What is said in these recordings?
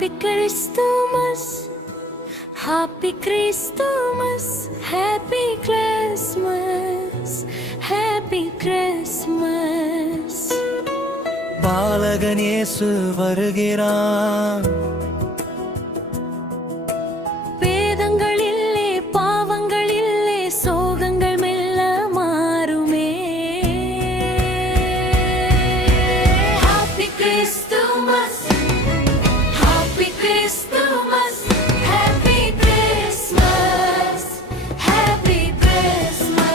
Happy Christmas, Happy Christmas, Happy Christmas, Happy Christmas. பாலகன் இயேசு வருகிறான். வேதங்களில்லே பாவங்களில்லே சோகங்கள் மெல்ல மாறுமே. Happy Christmas, Happy Christmas, Happy Christmas, Happy Christmas,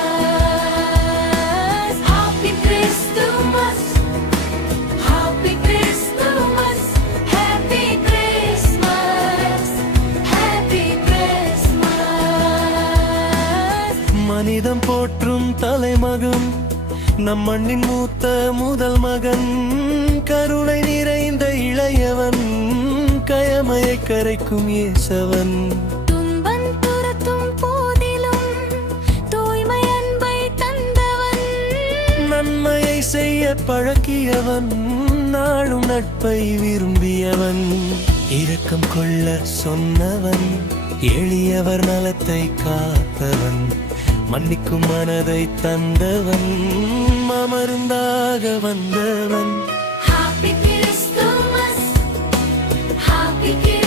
Happy Christmas, Happy Christmas, Happy Christmas, Happy Christmas. மனிதம் போற்றும் தலைமகன், நம் மண்ணின் மூத்த முதல் மகன், கருணை நிறைந்த இளையவன், கயமையை கரைக்கும் இயேசவன். துன்பம் துரத்தும் போதிலும் தூய்மை அன்பை தந்தவன், நன்மையை செய்ய பழக்கியவன், நாளும் நட்பை விரும்பியவன், இரக்கம் கொள்ள சொன்னவன், எளியவர் நலத்தை காத்தவன், மன்னிக்கும் மனதை தந்தவன், அமர்ந்தாக வந்தவன். Happy Christmas, Happy Christmas.